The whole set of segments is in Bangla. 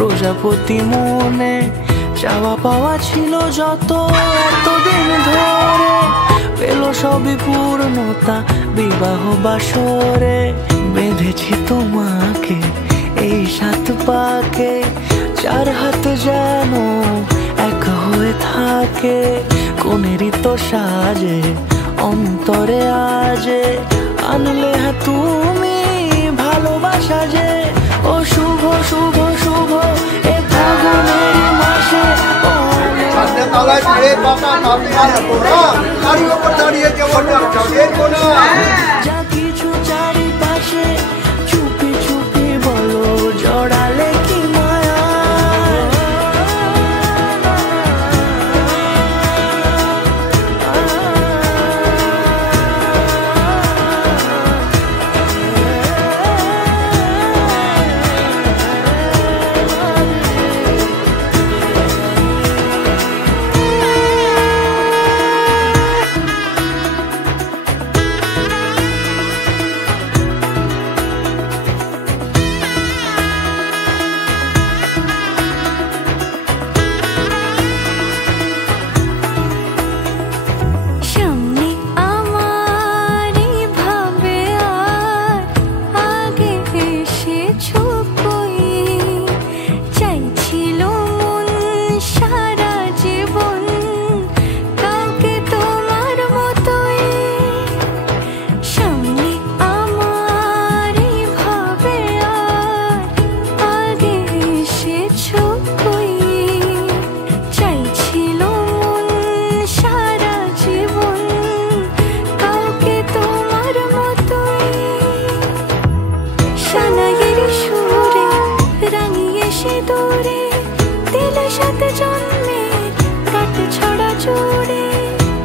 প্রজাপতি মনে চাওয়া পাওয়া ছিল যত এতদিন ধরে, পেল সবই পূর্ণতা বিবাহ বাসরে। বেঁধেছি তোমাকে এই 7 পাকে, 4 হাত যেন এক হয়ে থাকে। কোনেরই তো সাজে অন্তরে আজে, আনলে হ্যাঁ তুমি ভালোবাসা যে। ও শুভ শুভ শুভ এ ফাগুনের মাসে, ও তলায় পেয়ে বাবা নামে আর কোনা গাড়ি ওপর দাঁড়িয়ে কেমন কোনা। যা কিছু চারিপাশে চুপি চুপি বলো, জড়ালে কি মায়া।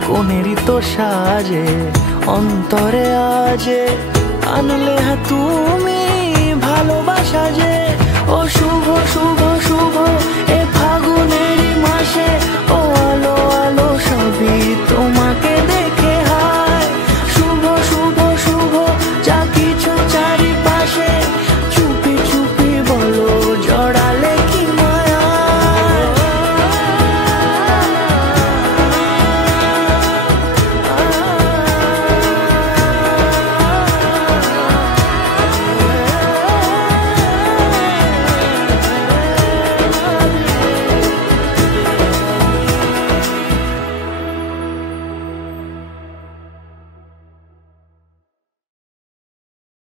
কোনেরই তো সাজে অন্তরে আজে, আনলে হ্যাঁ তুমি ভালোবাসা যে। ও শুভ শুভ শুভ